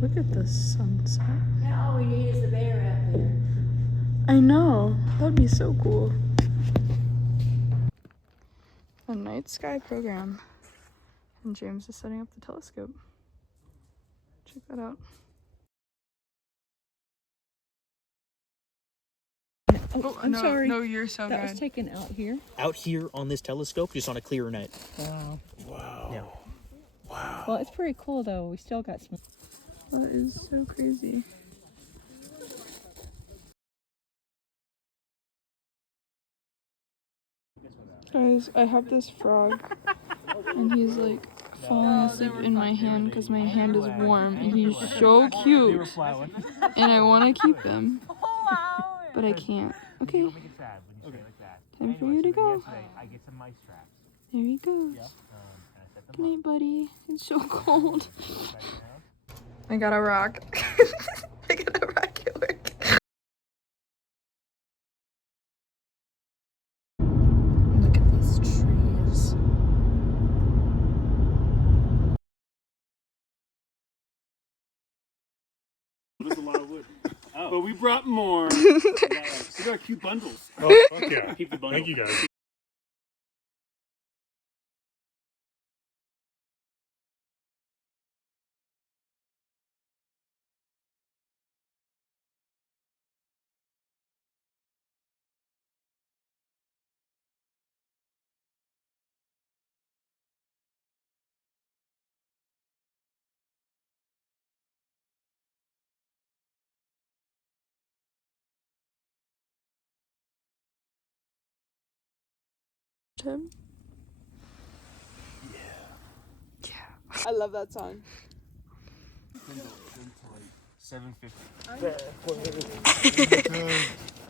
Look at the sunset. Now all we need is the bear out there. I know. That'd be so cool. A night sky program. And James is setting up the telescope. Check that out. Oh, I'm sorry. No, you're so that good. That was taken out here. Out here on this telescope, just on a clear night. Wow. Wow. Yeah. Wow. Well, it's pretty cool though. We still got some. That is so crazy. Guys, I have this frog, and he's like falling asleep in my hand because my hand is warm, and he's so cute. And I want to keep him, but I can't. Okay. Time for you to go. There he goes. Good night, buddy. It's so cold. I got a rock. I got a rock at work. Look at these trees. There's a lot of wood. Oh. But we brought more. We got cute bundles. Oh, fuck yeah. Keep the bundle. Thank you guys. Tim? Yeah. I love that song. 750.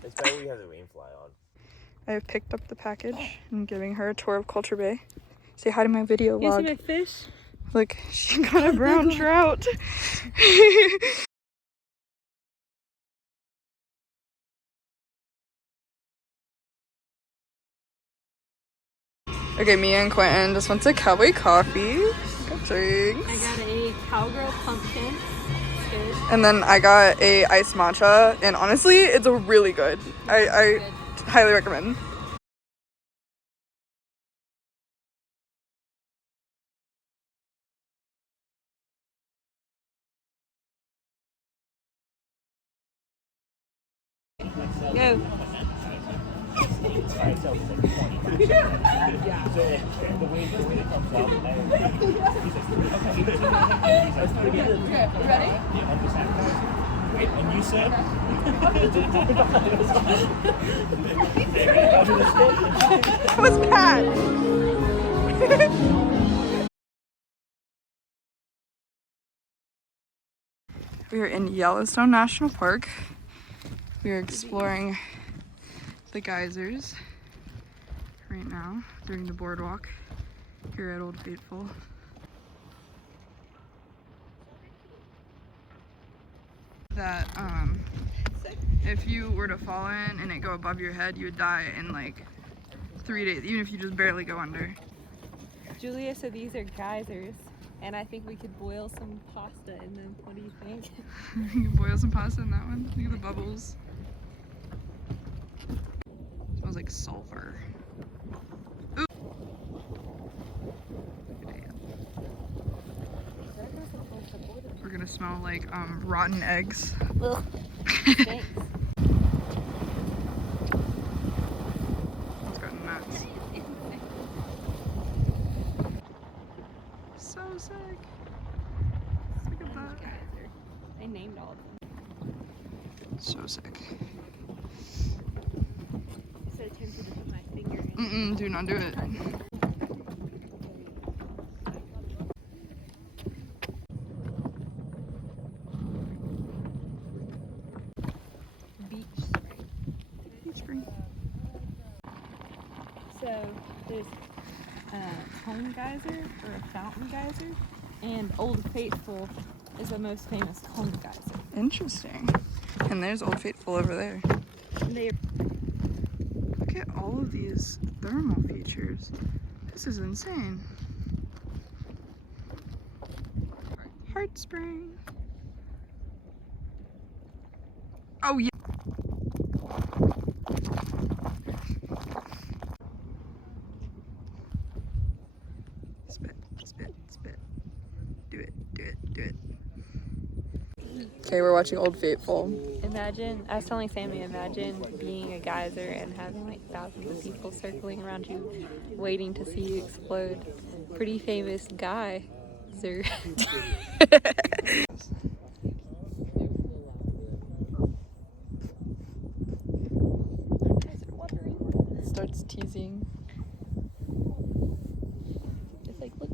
It's better we have the rain fly on. I have picked up the package and giving her a tour of Culture Bay. Say hi to my video You log. see my fish? Look, she got a brown trout. Okay, Mia and Quentin just went to Cowboy Coffee. Got drinks. I got a cowgirl pumpkin. It's good. And then I got a iced matcha, and honestly, it's really good. I highly recommend. Go. And you said? That was Pat. We are in Yellowstone National Park. We are exploring the geysers right now during the boardwalk here at Old Faithful. That if you were to fall in and it go above your head, you would die in like 3 days, even if you just barely go under. Julia said these are geysers, and I think we could boil some pasta in them. What do you think? You can boil some pasta in that one. Look at the bubbles. Smells like sulfur. Ooh. We're gonna smell like rotten eggs. Thanks. It's got nuts. So sick. Look at that. Geyser. I named all of them. So sick. So tempted to put my finger in. Do not do it. Beach spring. Beach spring. So there's a cone geyser or a fountain geyser, and Old Faithful is the most famous cone geyser. Interesting. And there's Old Faithful over there. And they Look at all of these thermal features. This is insane. Heart spring. Oh yeah. Spit, spit, spit. Do it, do it, do it. Okay, we're watching Old Faithful. Imagine, I was telling Sammy, imagine being a geyser and having like thousands of people circling around you, waiting to see you explode. Pretty famous geyser. Starts teasing. It's like, look.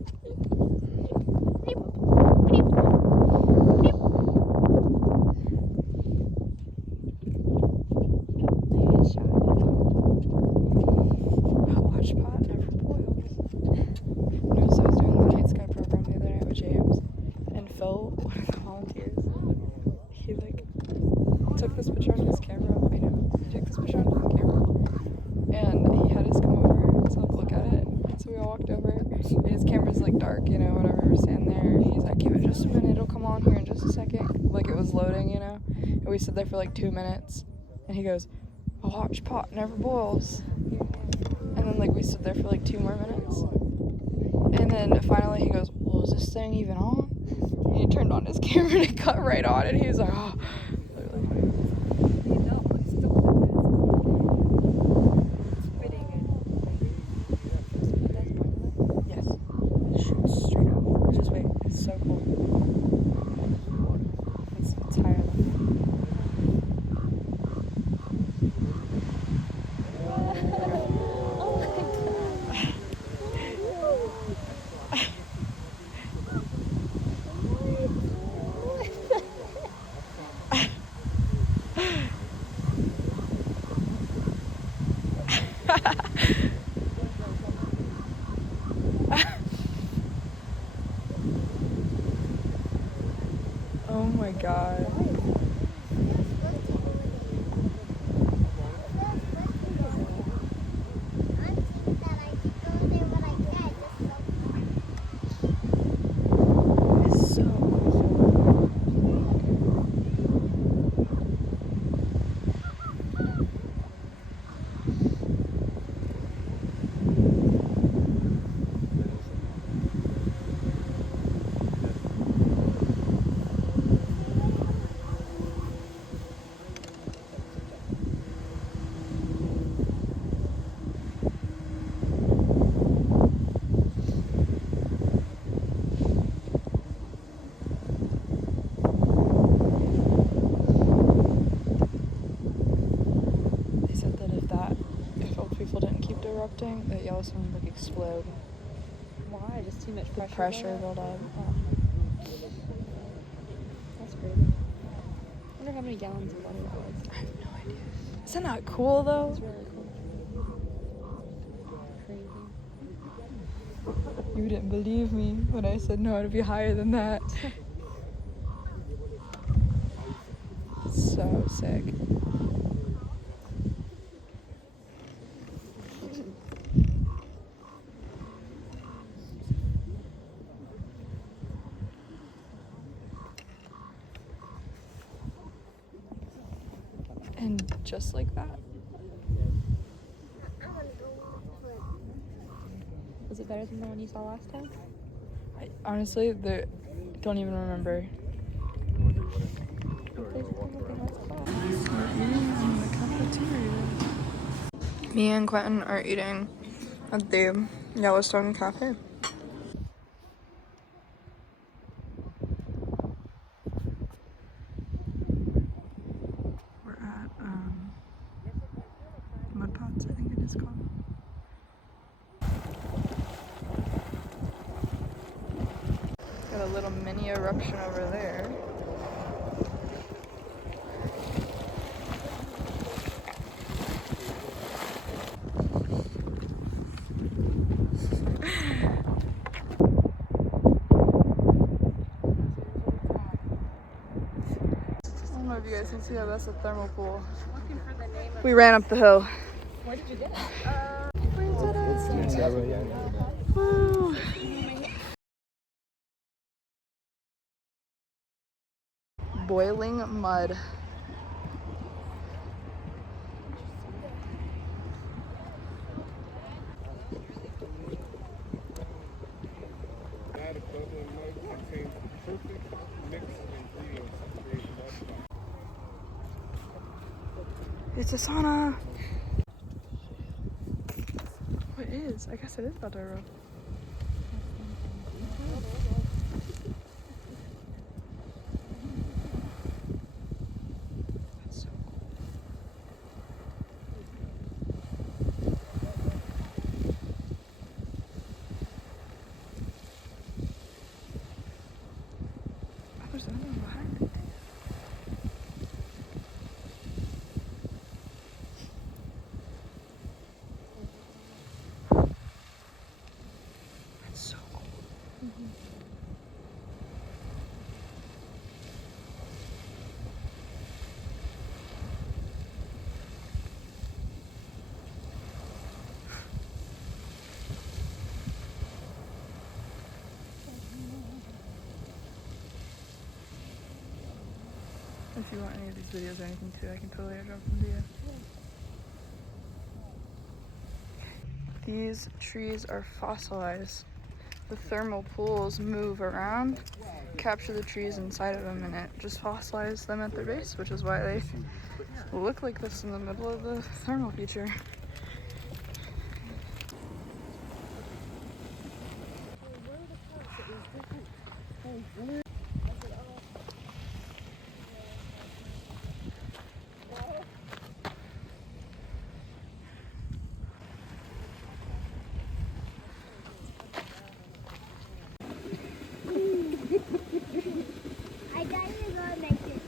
Watch pot never boils. Notice I was doing the night sky program the other night with James, and Phil, one of the volunteers, he like took this picture on his camera. I know. He took this picture on his camera, and he had us come over to look at it. And so we all walked over, and his camera's like dark, you know, whatever. We're standing there, and he's like, "Give it just a minute. It'll come on here in just a second." Like it was loading, you know. And we stood there for like 2 minutes, and he goes, "A watch pot never boils." And then, like, we stood there for, like, 2 more minutes. And then, finally, he goes, "Well, is this thing even on?" And he turned on his camera and it cut right on. And he was like, "Oh." Yes. Shoots straight up. Just wait. It's so cool. It's higher than Oh my god. It's so cool. They said that if old people didn't keep erupting, that Yellowstone would like explode. Why? Just too much The pressure. pressure build up. That's crazy. I wonder how many gallons of water that was. I have no idea. Is that not cool though? It's really cool. Crazy. You didn't believe me when I said no, it'd be higher than that. So sick. And just like that. Was it better than the one you saw last time? I honestly don't even remember. Me and Quentin are eating at the Yellowstone Cafe. We're at Mud Pots, I think it is called. Got a little mini eruption over there. I don't know if you guys can see that, that's a thermal pool. We ran up the hill. Where did you get it? Woo. Boiling mud. It's a sauna. What is? I guess it is about to erupt. That's so cool. Oh, there's another one behind it. That's so cool. If you want any of these videos or anything too, I can totally airdrop them to you. These trees are fossilized. The thermal pools move around, capture the trees inside of them, and it just fossilized them at their base, which is why they look like this in the middle of the thermal feature. I thought you were gonna make it.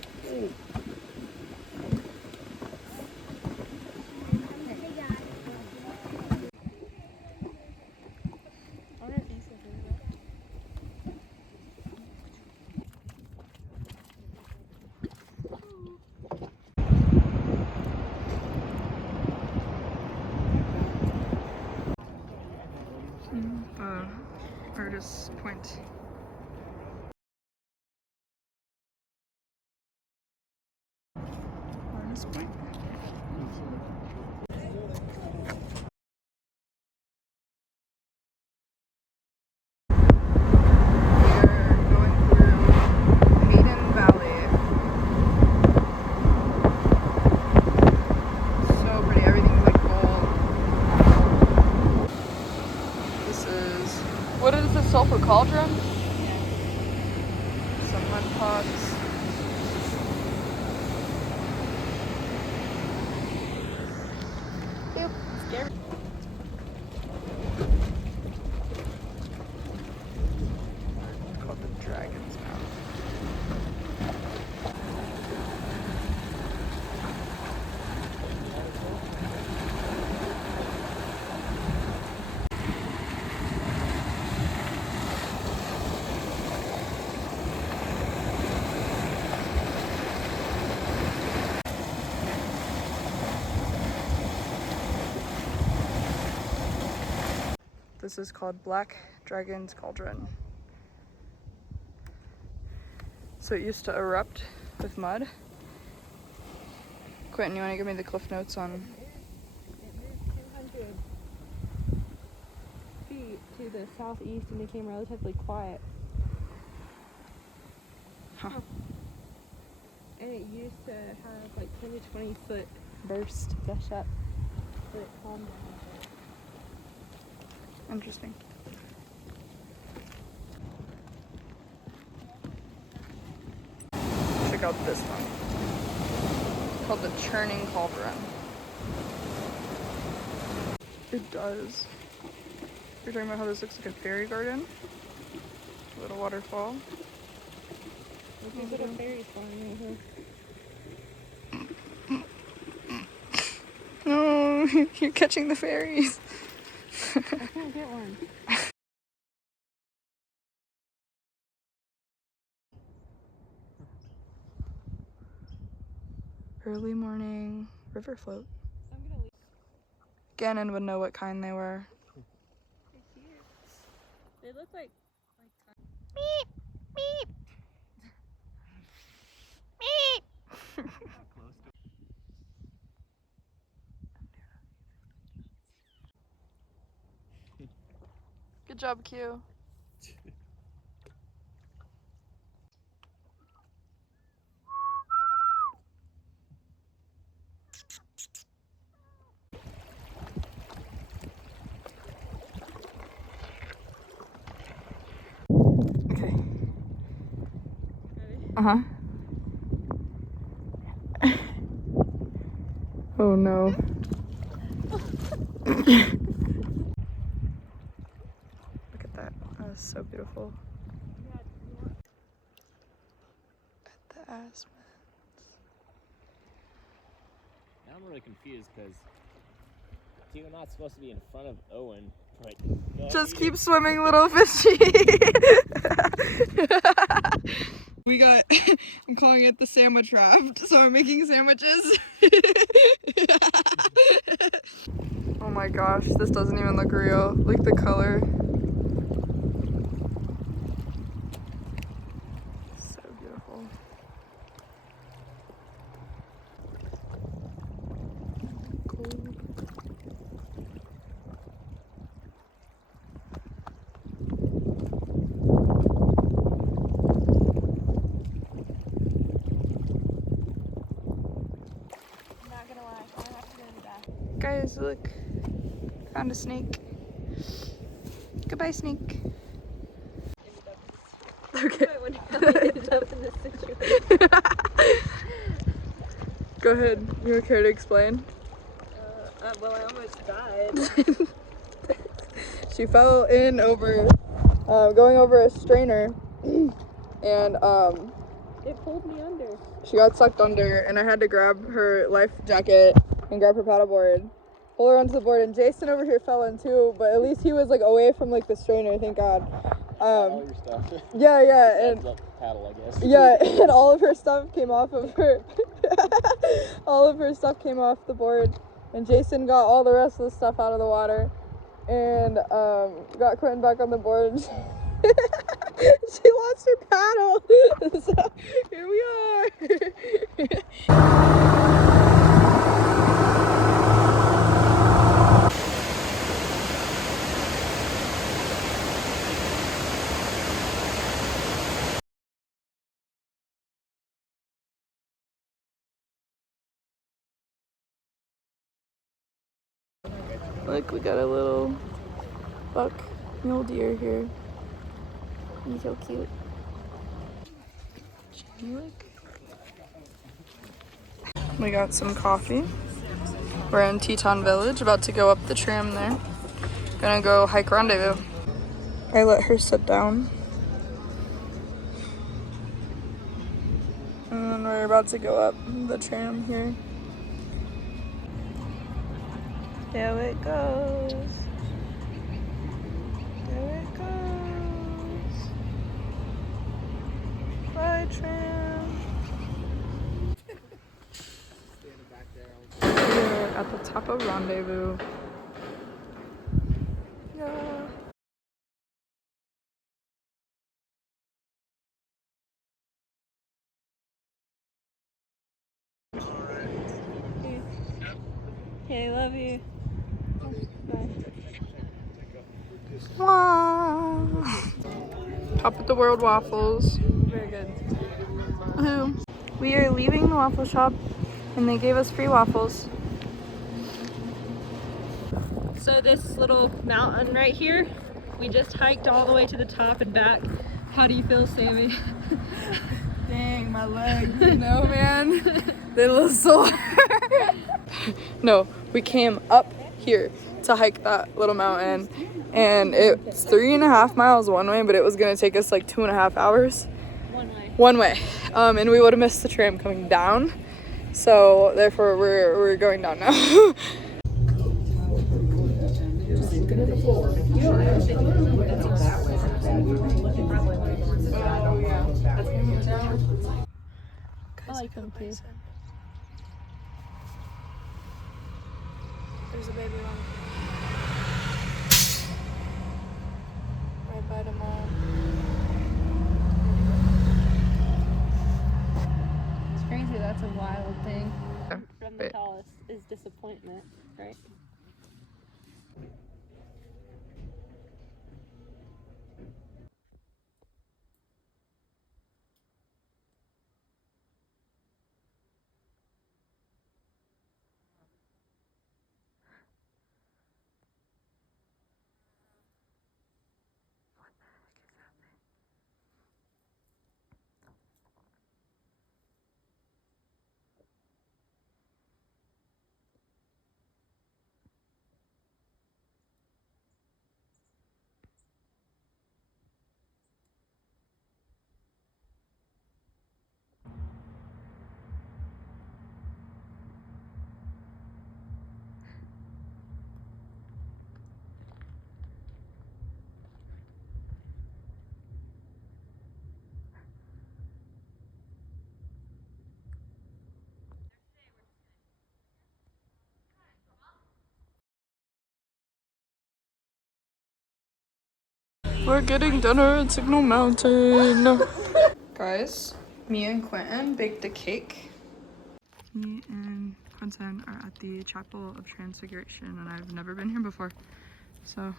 Artist's Point. Artist's Point. We're going through Teton Valley. So pretty, everything's like gold. This is, what is this, sulfur cauldron? Some mud pots. Called the Dragon's Mouth. This is called Black Dragon's Cauldron. So it used to erupt with mud. Quentin, you want to give me the cliff notes on? It moved 200 feet to the southeast and became relatively quiet. Huh. And it used to have like 10 to 20 foot burst gush up, but it calmed down. Interesting. Check out this one. It's called the Churning Cauldron. It does. You're talking about how this looks like a fairy garden? A little waterfall. Look, these little fairies flying right here. No, you're catching the fairies. I can't get one. Early morning river float. I'm gonna leave. Gannon would know what kind they were. They're cute. They look like Good job, Q. Uh-huh. Oh no. Look at that. That was so beautiful. At the Aspen. Now I'm really confused because Teton's supposed to be in front of Owen, but no, Just keep swimming, little fishy. We got, I'm calling it the sandwich raft, so I'm making sandwiches. Oh my gosh, this doesn't even look real. Like the color. So beautiful. Gold. Guys, look. Found a snake. Goodbye, snake. Okay. Go ahead. You care to explain? Well, I almost died. She fell in over, going over a strainer, and It pulled me under. she got sucked under, and I had to grab her life jacket and grab her paddleboard, pull her onto the board, and Jason over here fell in too, but at least he was like away from like the strainer, thank God. all your stuff. Yeah, and Paddle, I guess. yeah, and all of her stuff came off of her. All of her stuff came off the board, and Jason got all the rest of the stuff out of the water, and got Quentin back on the board. And she lost her paddle. So here we are. Look, we got a little buck mule deer here. He's so cute. Look. We got some coffee. We're in Teton Village, about to go up the tram there. Gonna go hike Rendezvous. I let her sit down. And then we're about to go up the tram here. There it goes. There it goes. Bye, tram. We're at the top of Rendezvous. Yeah. Hey, I love you. Bye. Wow. Top of the world waffles. Very good. Woohoo. We are leaving the waffle shop and they gave us free waffles. So this little mountain right here, we just hiked all the way to the top and back. How do you feel, Sammy? Dang, my legs, you know, man. They look sore. No, we came up here to hike that little mountain, and it's 3.5 miles one way, but it was gonna take us like 2.5 hours. One way. And we would have missed the tram coming down, so therefore we're going down now. I like them too. There's a baby one. Right by the mom. It's crazy, that's a wild thing. From the Wait. tallest is disappointment, right? We're getting dinner at Signal Mountain. Guys, me and Quentin baked a cake. Me and Quentin are at the Chapel of Transfiguration, and I've never been here before, so.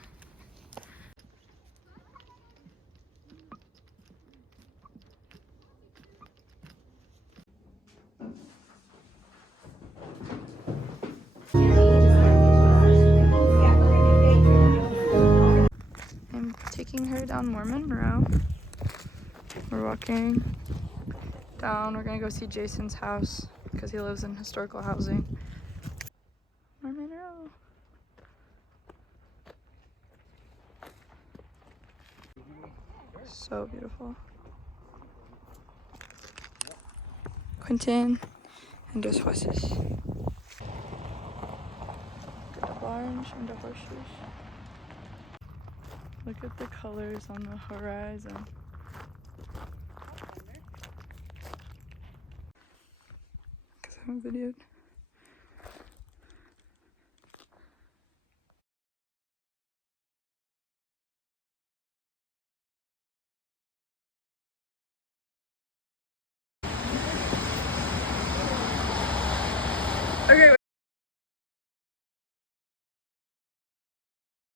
I'm taking her down Mormon Row. We're walking down. We're gonna go see Jason's house because he lives in historical housing. Mormon Row. So beautiful. Quentin and those horses. Got the barns and the horses. Look at the colors on the horizon. Because I haven't videoed. Okay.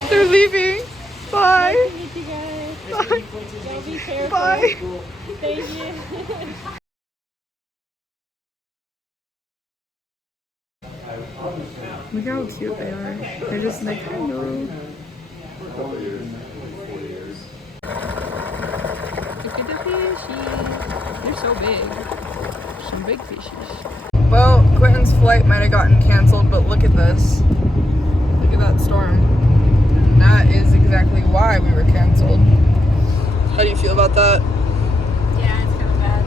They're leaving. Bye. Nice to meet you guys. Bye. Y'all be careful. Bye. Thank you. Look how cute they are. They're just like, hello. Look at the fishies. They're so big. Some big fishies. Well, Quentin's flight might have gotten canceled, but look at this. Look at that storm. And that is exactly why we were canceled. How do you feel about that? Yeah, it's kind of bad.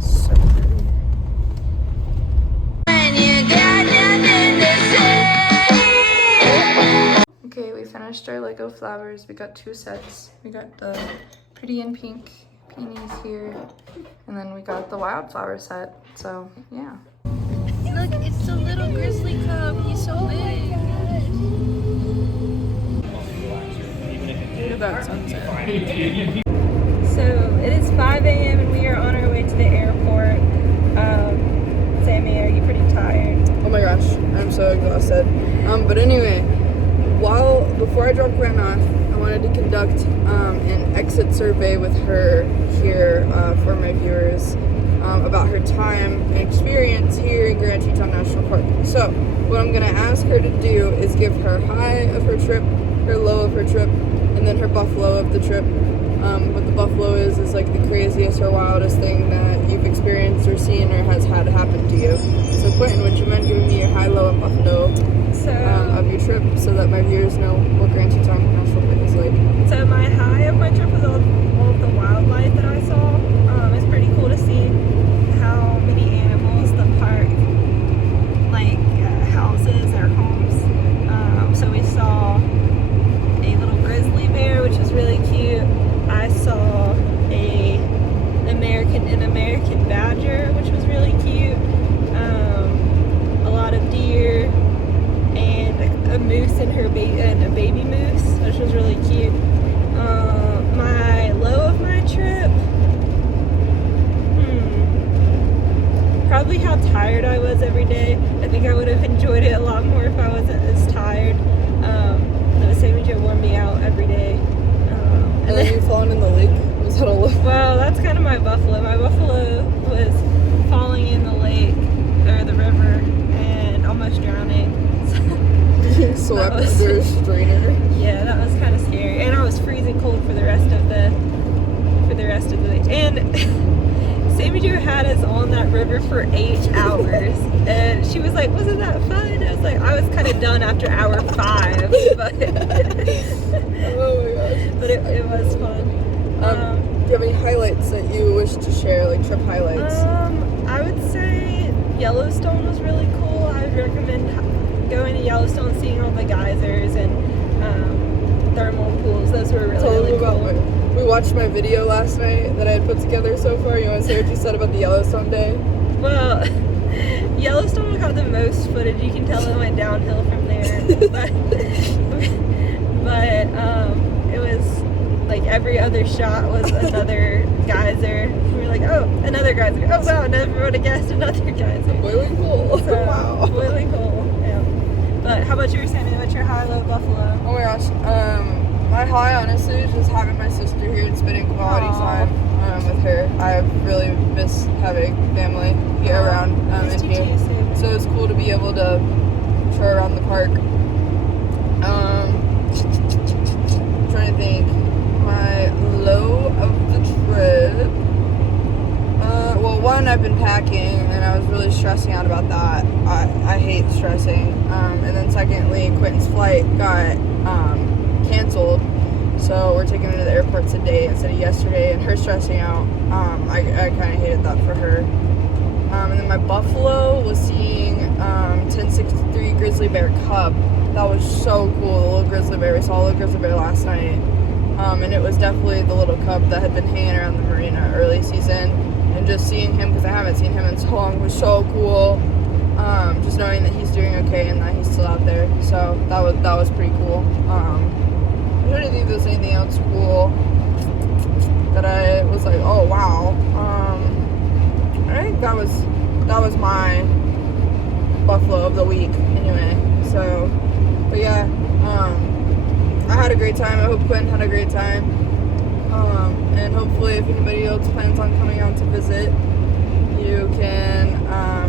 So pretty. Okay, we finished our Lego flowers. We got 2 sets. We got the pretty and pink peonies here, and then we got the wildflower set. So yeah. Look, it's a little grizzly cub. He's so big. Look at that sunset. So it is 5 a.m. and we are on our way to the airport. Sammy, are you pretty tired? Oh my gosh, I'm so exhausted. But anyway, before I drop Gwen off, I wanted to conduct an exit survey with her here for my viewers about her time and experience here in Grand Teton National Park. So what I'm gonna ask her to do is give her high of her trip, her low of her trip, and then her buffalo of the trip. What the buffalo is like the craziest or wildest thing that you've experienced or seen or has had happen to you. So Quentin, would you mind giving me your high, low, and buffalo of your trip so that my viewers know what Grand Teton National Park is like? So my high of my trip was all of the wildlife that I saw. It's pretty cool to see how many animals the park houses or homes. So we saw a little grizzly bear, which was really cute. I saw an American badger, which was really cute. A lot of deer and a moose and a baby moose, which was really cute. My low of my trip, probably how tired I was every day. I think I would have enjoyed it a lot more if I wasn't as tired. The Sammy Joe wore me out every day. And then you falling in the lake? Was that a low? Well, that's kind of my buffalo. My buffalo was falling in the lake or the river and almost drowning. Swept under a strainer. Yeah, that was kind of scary, and I was freezing cold for the rest of the day. And Sammy Jo had us on that river for 8 hours, and she was like, "Wasn't that fun?" I was like, "I was kind of done after hour 5, but Oh my gosh! but it was fun." Do you have any highlights that you wish to share, like trip highlights? I would say Yellowstone was really cool. I would recommend going to Yellowstone, seeing all the geysers and thermal pools. Those were really cool. We watched my video last night that I had put together so far. You want to say what you said about the Yellowstone day? Well, Yellowstone got the most footage. You can tell it went downhill from there. but every other shot was another geyser. We were like, oh, another geyser. Oh wow, never would have guessed another geyser. Boiling pool. So, Wow. boiling hole. Yeah. But how about you, Sammy? What's your high, low, Buffalo? Oh my gosh. My high, honestly, is just having my sister here and spending quality time with her. I really miss having family here around in here. So it's cool to be able to tour around the park. Trying to think. My low of the trip. Well, one, I've been packing, and I was really stressing out about that. I hate stressing. And then secondly, Quentin's flight got canceled, so we're taking her to the airport today instead of yesterday, and her stressing out. I kind of hated that for her. And then my Buffalo was seeing 1063 grizzly bear cub. That was so cool, the little grizzly bear. We saw a little grizzly bear last night. And it was definitely the little cub that had been hanging around the marina early season. And just seeing him, because I haven't seen him in so long, was so cool. Just knowing that he's doing okay and that he's still out there. So that was pretty cool. I'm trying to think if there's anything else cool that I was like, oh wow. I think that was my Buffalo of the week anyway. So, but yeah, I had a great time. I hope Quentin had a great time. And hopefully if anybody else plans on coming out to visit, you can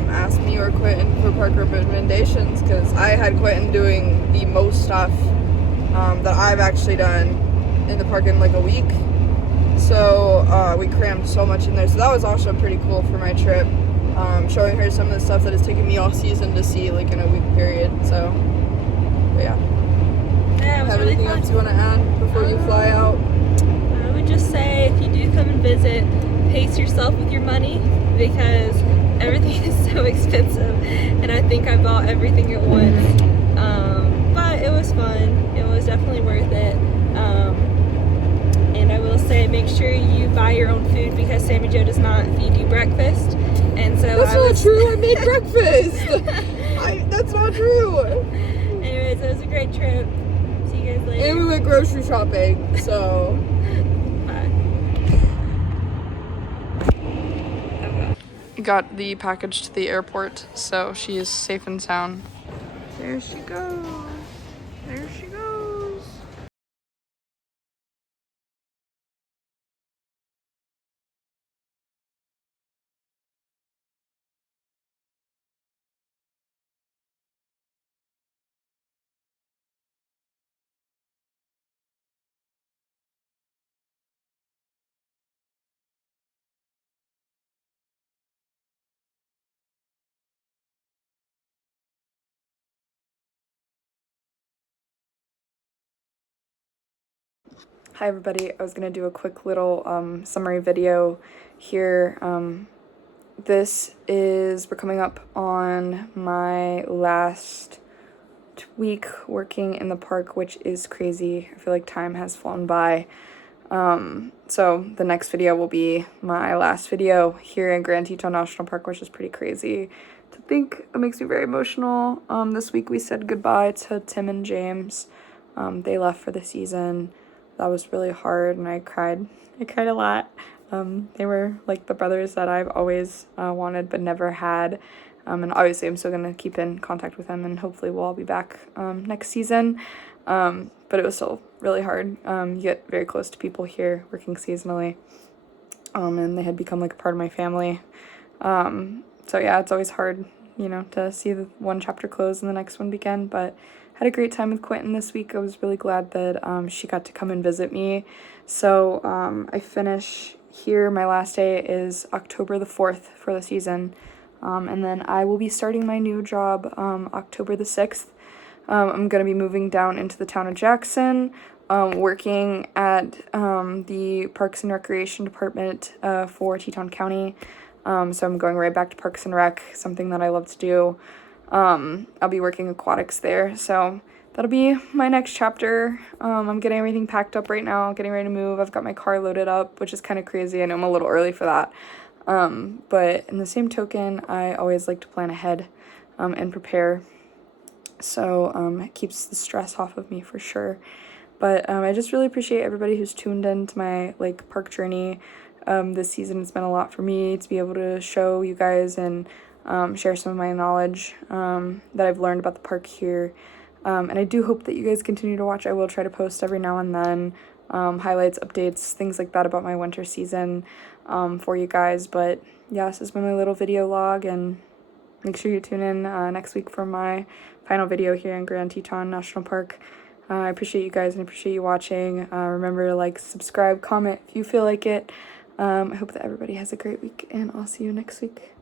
ask me or Quentin for park recommendations, because I had Quentin doing the most stuff that I've actually done in the park in like a week. So we crammed so much in there. So that was also pretty cool for my trip, showing her some of the stuff that has taken me all season to see like in a week period. So, but yeah. Yeah, it was Have really anything fun. else you want to add before you fly out? I would just say, if you do come and visit, pace yourself with your money, because everything is so expensive, and I think I bought everything at once. But it was fun. It was definitely worth it. And I will say, make sure you buy your own food, because Sammy Joe does not feed you breakfast. And so That's not true. I made breakfast. That's not true. Anyways, it was a great trip. See you guys later. And we went grocery shopping. So. Got the package to the airport, so she is safe and sound. There she goes. There she goes. Hi everybody, I was going to do a quick little summary video here. We're coming up on my last week working in the park, which is crazy. I feel like time has flown by. So the next video will be my last video here in Grand Teton National Park, which is pretty crazy to think. It makes me very emotional. This week we said goodbye to Tim and James. They left for the season. That was really hard, and I cried a lot. They were like the brothers that I've always wanted but never had. And obviously I'm still going to keep in contact with them, and hopefully we'll all be back next season. But it was still really hard. You get very close to people here working seasonally. And they had become like a part of my family. So yeah, it's always hard, to see the one chapter close and the next one begin, but had a great time with Quentin this week. I was really glad that she got to come and visit me. So I finish here. My last day is October the 4th for the season. And then I will be starting my new job October the 6th. I'm going to be moving down into the town of Jackson, working at the Parks and Recreation Department for Teton County. So I'm going right back to Parks and Rec, something that I love to do. I'll be working aquatics there, so that'll be my next chapter. I'm getting everything packed up right now, getting ready to move. I've got my car loaded up, which is kind of crazy. I know I'm a little early for that. But in the same token, I always like to plan ahead and prepare. So it keeps the stress off of me for sure. But I just really appreciate everybody who's tuned in to my like park journey this season. It's been a lot for me to be able to show you guys and share some of my knowledge that I've learned about the park here. And I do hope that you guys continue to watch. I will try to post every now and then highlights, updates, things like that about my winter season for you guys. But yeah, this has been my little video log, and make sure you tune in next week for my final video here in Grand Teton National Park. I appreciate you guys and appreciate you watching. Remember to like, subscribe, comment if you feel like it. I hope that everybody has a great week, and I'll see you next week.